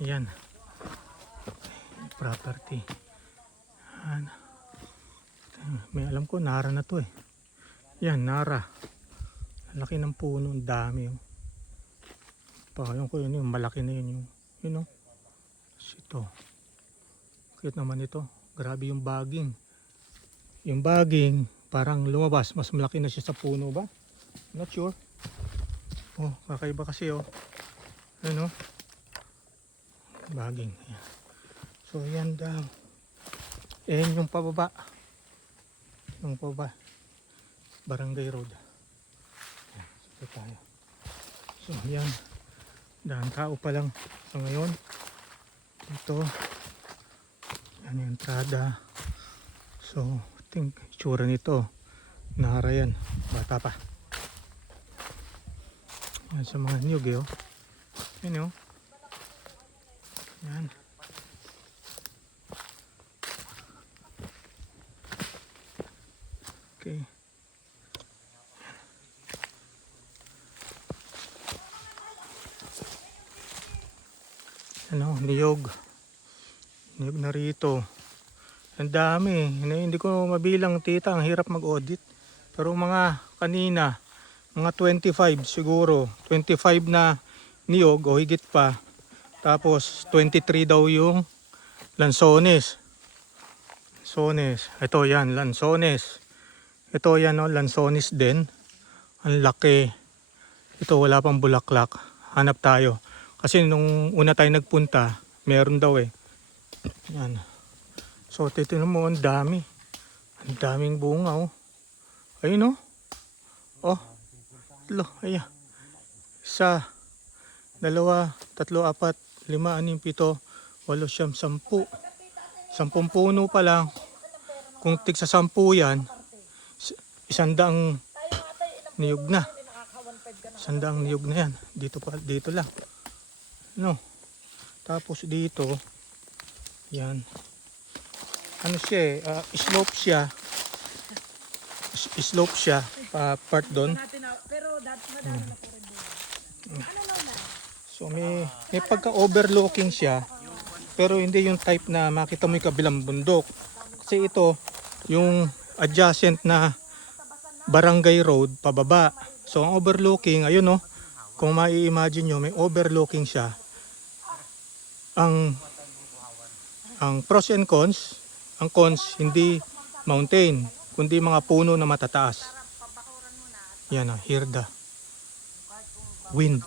Ayan. Property. Ayan. May alam ko, Nara na to eh. Yan, Nara. Laki ng puno, ang dami. Oh. Yung ko yun, yung malaki na yun. Yun oh. Ito. Cute naman ito. Grabe yung baging. Yung baging, parang lumabas. Mas malaki na siya sa puno ba? Not sure. Oh, kakaiba kasi oh. Ano? Baging. Ayan. So, yan daw. Ayan yung pababa. Yung pababa. Barangay Road. Ayan. So, tayo. So, yan. Daan tao pa lang. So, ngayon. Ito. Yan yung entrada. So, think itsura nito. Nara yan. Bata pa. Yan sa mga niyog eh. Oh. Yan oh. Yan. Okay. Ano, niyog. Niyog na rito. Ang dami. Hindi ko mabilang tita. Ang hirap mag-audit. Pero mga kanina, mga 25 siguro. 25 na niyog o higit pa. Tapos 23 daw yung lansones. Lansones. Ito yan, lansones. Ito yan o, lansones din. Ang laki. Ito wala pang bulaklak. Hanap tayo. Kasi nung una tayo nagpunta, meron daw eh. Yan. So titignan mo, ang dami. Ang daming bunga oh. Ayun oh. Oh. Ayan. 1, 2, 3, 4, 5, 6, 7, 8, 9, 10. 10 puno pa lang. Kung tig sa 10 yan, 100 niyog na. 100 niyog na yan. Dito lang. No. Tapos dito, yan. Ano siya eh, slope siya. Slope siya, part doon. So may pagka-overlooking siya. Pero hindi yung type na makita mo yung kabilang bundok. Kasi ito, yung adjacent na barangay road, pababa. So ang overlooking, ayun no, kung mai-imagine nyo, may overlooking siya. Ang pros and cons, ang cons, hindi mountain, kundi mga puno na matataas. Yan o, hear the wind.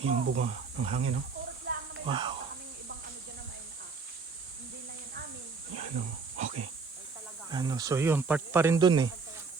Yung bunga ng hangin no. Wow. Yan o, okay. Ano, so yun, part pa rin dun eh.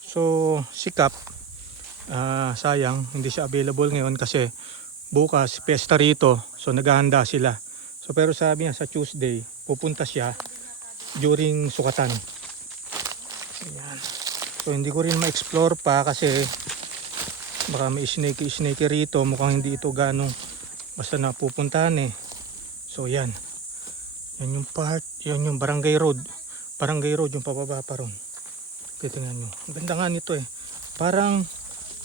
So, sikap, sayang, hindi siya available ngayon kasi bukas, pesta rito. So, naghahanda sila. So, pero sabi niya sa Tuesday, pupunta siya during sukatan. Ayan. So, hindi ko rin ma-explore pa kasi baka may snake rito. Mukhang hindi ito ganong basta na pupuntahan eh. So, yan. Yan yung part, yan yung Barangay Road. Barangay Road yung pababa pa ron. Titingnan nyo. Ang ganda nga nito eh. Parang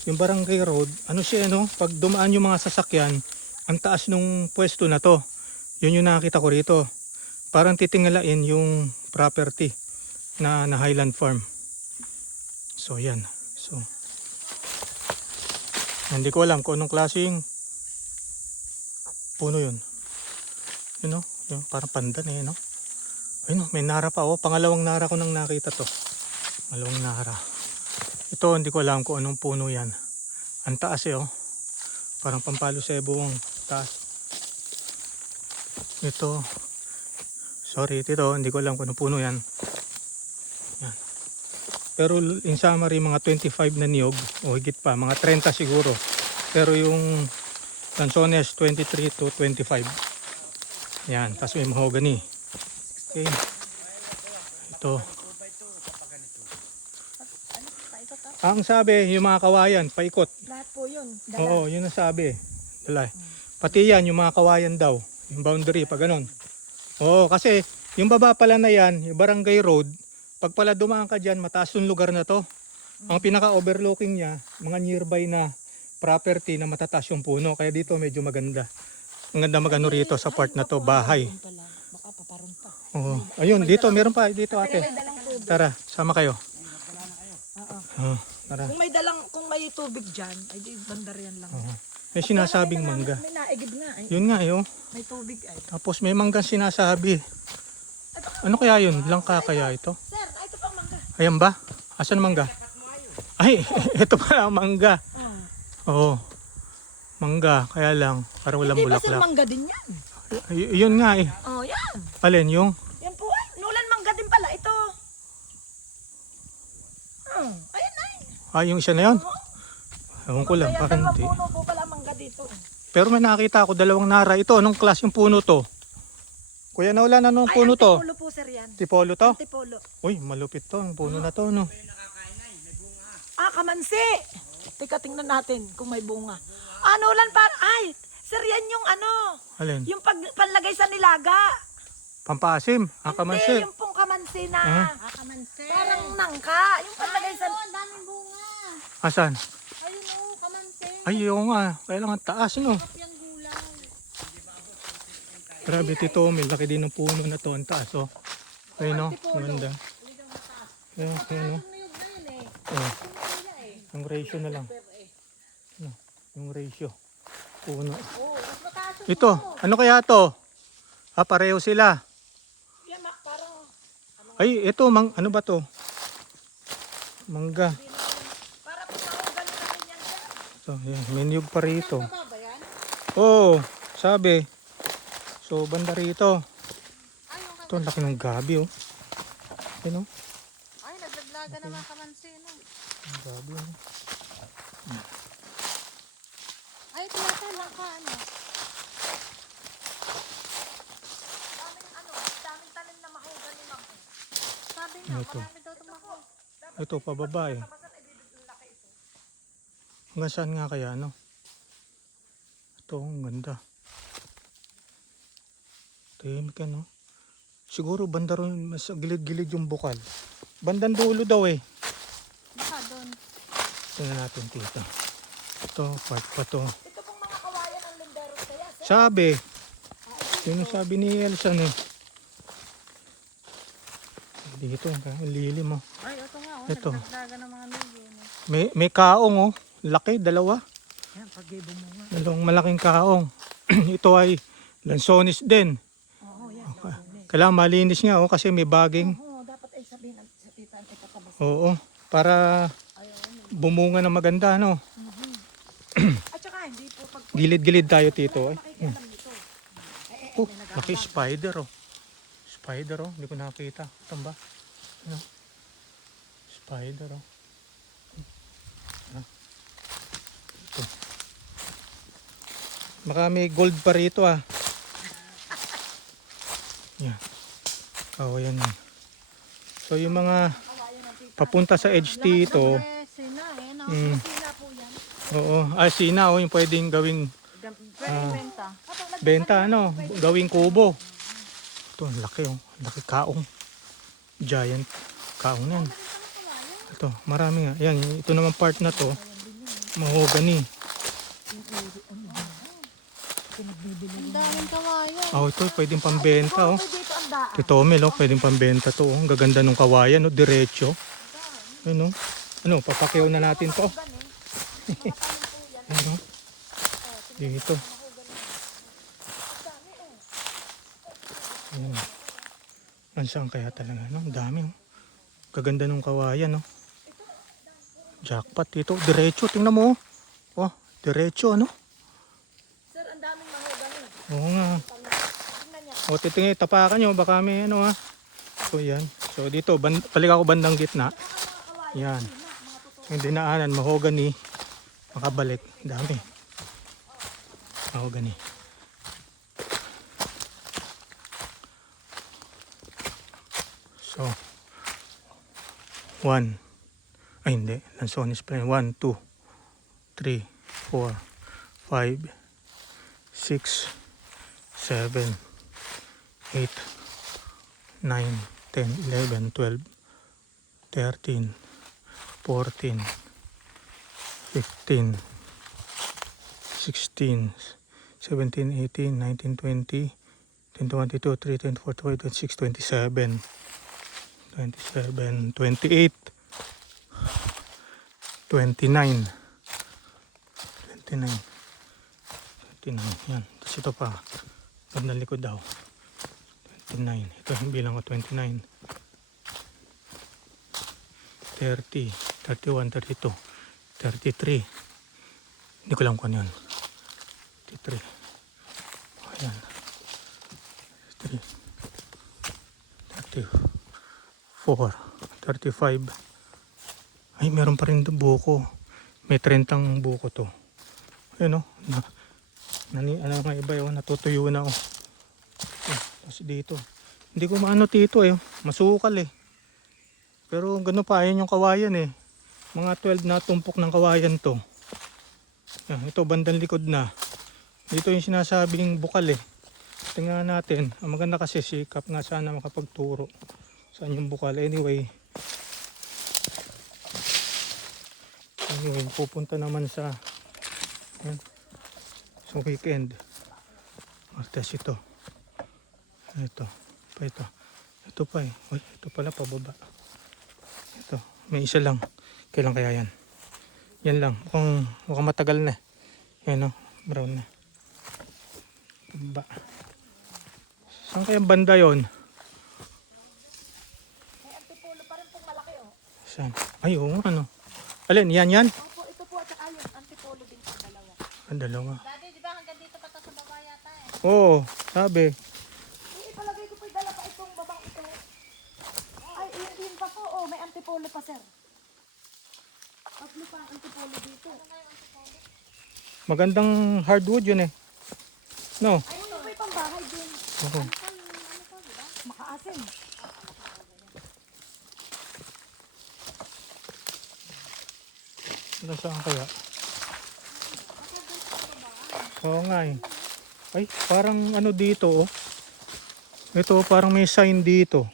yung Barangay Road, ano siya no? Pag dumaan yung mga sasakyan, ang taas nung pwesto na to. Yun yung nakita ko rito. Parang titingalain yung property na Highland Farm. So yan. So hindi ko alam kung anong klaseng puno yun. You know? Yung parang pandan eh no? Ayun, may Nara pa oh. Pangalawang Nara ko nang nakita to. Pangalawang Nara. Ito hindi ko alam kung anong puno yan. Ang taas eh oh. Parang Pampalo Cebu ang taas. Ito. Sorry, ito hindi ko alam kung anong puno yan. Yan. Pero in summary mga 25 na niyog o higit pa, mga 30 siguro. Pero yung lansones 23 to 25. Yan, tapos may mahogany. Okay. Ito. Ang sabi, yung mga kawayan, paikot. Lahat po yun. Dala. Oo, yun ang sabi. Dala. Pati yan, yung mga kawayan daw. Yung boundary, pag ganun. Oo, kasi yung baba pala na yan, yung Barangay Road, pag pala dumaan ka dyan, mataas yung lugar na to. Ang pinaka-overlooking niya, mga nearby na property na matataas yung puno. Kaya dito medyo maganda. Ang ganda magano rito sa part na to, bahay. Ayun pala. Baka paparun pa. Oo. Ayun, dito, meron pa. Dito ate. May dalang tubig. Tara, sama kayo. Oo. Oo, tara. Kung may tubig dyan, ay di bandar yan lang. Oo. May sinasabing mangga. May naigib nga eh. Yun nga eh, oh. May tubig ay. Tapos may manggang sinasabi. Ano kaya yun? Langka kaya ito? Sir, ito pang mangga. Ayan ba? Asan mangga? Ay, ito pala ang mangga. Oo. Mangga, kaya lang. Parang walang Hindi ba sir bulaklak. mangga din yan? Yun nga eh. Oh, yan. Alin yung? Yan po ay. Nulan mangga din pala ito. Ayan ay. Yung isa na yun? Ewan ko lang, Ayan, parang dalawang hindi. puno po pala mangga dito. Pero may nakita ako dalawang nara. Ito, anong klaseng puno to? Kuya Naulan, anong puno to? Antipolo po sir yan. Tipolo to? Antipolo. Uy, malupit to. Ang puno na to, no? Kamansi. Teka, tingnan natin kung may bunga. Nulan pa. Ay, sir yan yung ano. Alin? Yung panlagay sa nilaga. Pampasim? Hindi, Kamansi? yung pong kamansi na. Kamansi. Parang nangka. Yung panlagay sa... Ayun, daming bunga. Asan? Ayun o, kamansi. Ay, oo nga. Kailangan taas, no? Kapyang gulaw. Grabe, Tito Mil. Laki din ng puno na to. Ang taas, oh. Ayun, no? Ganda. Ayun, ayun, no? Niyog na yun eh. Oh. Kaya eh. Yung ratio na lang. Ano? Yung ratio. Puno. Oo, mas mataas yung Ito, ano kaya to? Pareho sila. Yan, parang... Ay, ito, ano ba to? Mangga. Para po mahugan na rin yan, sir. So, yan, may niyog pa rito. baba ba yan? Oo, sabi. So, banda rito. Ay, yung Ito, ang laki ng gabi, oh. Ayun, oh. Ay, naglaglaga naman kamansi, no? Ang gabi, oh. Ay, tiyata lang ka, ano? Daming tanim na mahugan ni ma'am. Sabi nga, Ito. marami daw tumako. Ito, pababa, eh. Hanggang saan nga kaya, ano? Ito, ang ganda. Tahimik, ano? Siguro, banda ron, mas gilid-gilid yung bukal. Bandang dulo daw, eh. Baka doon. Tingnan natin dito. Ito, part pa to. Ito pong mga kawayan ng linderos kaya, sir. Sabi. Yun ang sabi ni Elsan, eh. Dito, ang lilim, oh. Ay, ito nga, oh. Ito. Naglaglaga ng mga nuyo, no? May kaong, oh. Laki, dalawa. Yan, pag-ibo mo nga. Dalawang malaking kaong. Ito ay lansones din. Oo, yan. Kailangan malinis nga, oh, kasi may baging. Oo, dapat ay sabihin sa tita ang itatabas. Oo, para bumunga na maganda, no? At saka, hindi po pag... Gilid-gilid tayo, Tito. Ay. Makikialam nito. Oh, laki spider, oh. Spider, oh. Hindi ko nakakita. Ito ba? Ano? Spider, oh. Ano? Ito. Baka may gold pa rito, ah. Yan. Oh, yan. So, yung mga papunta sa edge dito, Eh, sina, eh, no? mm, Sila po yan. oo. Sina, oh, yung pwedeng gawing Pwede benta. benta, ano, gawing kubo. Ito, ang laki, oh. Laki kaong. Giant kaong na yan. Ito, marami nga. Yan, ito naman part na to. Mahogany. Ang daming kawayan. Oh, ito, pwedeng pambenta, oh. Dito ang daan. Tito Mel, oh, pwedeng pambenta to, oh. Ang gaganda ng kawayan, oh, diretso. Ano? Ano, papakyaw na natin to. Ano? Dito. Ayan. Ansaan kaya talaga, no? Ang dami, oh. Gaganda ng kawayan, no? Jackpot dito. Diretso, tingnan mo, oh. Oh, diretso, ano? Sir, ang daming mahugan eh. Oo nga. Tingnan niya. O, titingin, tapakan nyo, baka may ano, ha? So, yan. So, dito, balik ako bandang gitna. Yan. Yung dinaanan, mahogany. Makabalik. Dami. Mahogany. So, 1. Ay, hindi. Lansones pa yun. 1, 2, 3, 4, 5, 6, 7, 8, 9, 10, 11, 12, 13, 14, 15, 16, 17, 18, 19, 20, 21, 22, 23, 24, 25, 26, 27, 27, 28, 29, 29, 29, yan. Tapos ito pa, bandang likod daw. 29, ito yung bilang ko 29, 30, 31, 32, 33, hindi ko alam kung ano yun. 33, ayan, 33, 34, 35, ay meron pa rin buko, may 30 buko to. Ayun o, ano nga iba yun, natutuyo na o. Tapos dito, hindi ko maano dito eh, masukal eh. Pero gano'n pa, ayan yung kawayan eh. Mga 12 na tumpok ng kawayan to. Yan, ito bandang likod na. Dito yung sinasabing bukal eh. Tingnan natin, ang maganda kasi sikap nga sana makapagturo. Saan yung bukal? Anyway, pupunta naman sa yan, sa weekend. Martes ito. Ito pa ito. Ito pa eh. Uy, ito pala pababa. Ito, may isa lang. Kailan kaya yan? Yan lang. Mukhang matagal na. Yan o, brown na. Pababa. Saan kaya banda yon? May antipolo pa rin pong malaki oh. Saan? Ay, oo, ano? Alin, yan? Opo, ito po at saka yun, antipolo din po dalawa. Ang dalawa. Dati, di ba hanggang dito pa to sa baba yata eh. Oo, sabi. Ipalagay ko po yung dala pa itong babang ito. Ay, yun pa po, oh, may antipolo pa sir. Tatlo pa ang antipolo dito. Magandang hardwood yun eh. No? Ay, ito po yung pambahay din. Oo. Makaasim. Saan kaya? Oo nga eh. Ay, parang ano dito oh. Ito parang may sign dito.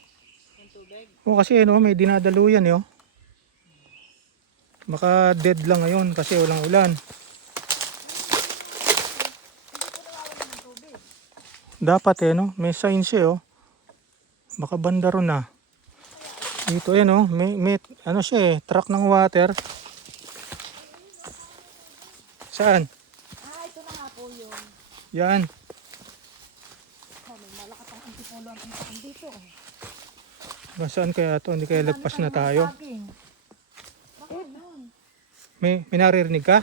Oh, kasi ano, may dinadaluyan eh oh. Baka dead lang ngayon kasi walang ulan. Dapat eh no, may sign siya oh. Baka banda ron na. Dito eh no, may ano siya eh, truck ng water. Saan? Ah, ito na nga po yun. Yan. Oh, may malakas ang antipolo ang pintaan dito. Oh. Saan kaya to? Hindi kaya lagpas na tayo. Saging. Bakit nun? May naririnig ka?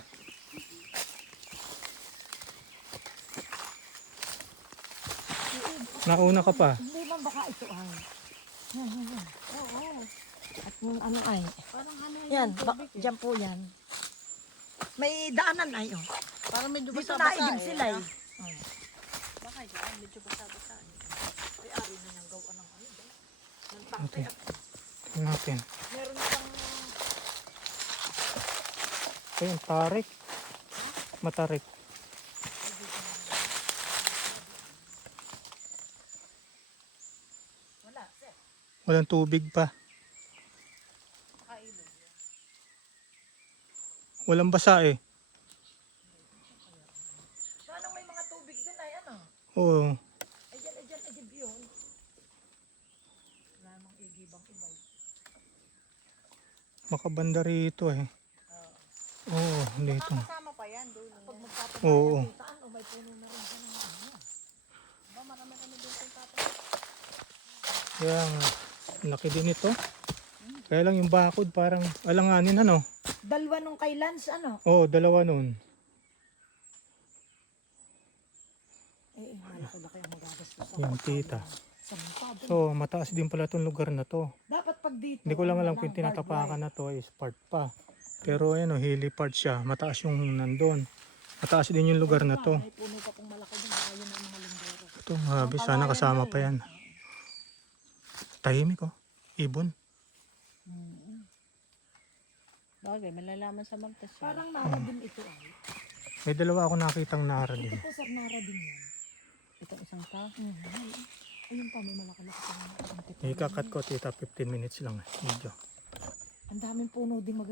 Nauna ka pa. Hindi man baka ito ay. Yan. Oo. At yung ano ay. Parang ano Yan, dyan po yan. May daanan ay oh. Parang medyo Dito basa-basa naigib sila eh. Baka dyan, medyo basa-basa eh. Ay, ari na niyang gawa ng ano. Ng Okay. tangkay at Tingnan natin. meron pang Ayun, tarik. Matarik. wala. Sir. Walang tubig pa. Walang basa eh. Sanang may mga tubig din ay ano. Oo. Ay dyan, agib yun. Wala namang igibang ibay. Makabanda rito eh. Oo, dito. kasama pa yan doon. Pag magtatayo Oo. saan o may puno na rin dyan ng ano. Ba, marami kami doon sa tatay. Kaya nga, laki din ito. Kaya lang yung bakod parang alanganin ano. Dalawa nung kay Lance ano. Oo, dalawa nun. Malaki-laki ang magagastos sa Yan, tita. sa mukha. So, mataas din pala itong lugar na to. Dapat pag dito. Hindi ko lang alam ano kung lang, tinatapakan na to is part pa. Pero ayan o, hilly part siya. Mataas yung nandun. Mataas din yung lugar na to. may puno pa pong malaki din. Kaya yun ang mga lindero. Ito, mabi. Sana kasama pa yan. Tahimik oh. Ibon. Bagay, malalaman sa Martes. Parang nara din ito ay. May dalawa ako nakitang nara din. Ito sir, nara din yan. Itong isang ta. Ayun pa, may malaki-laki pa mga antipolo. Ikakat ko tita 15 minutes lang. Video. Ang daming puno din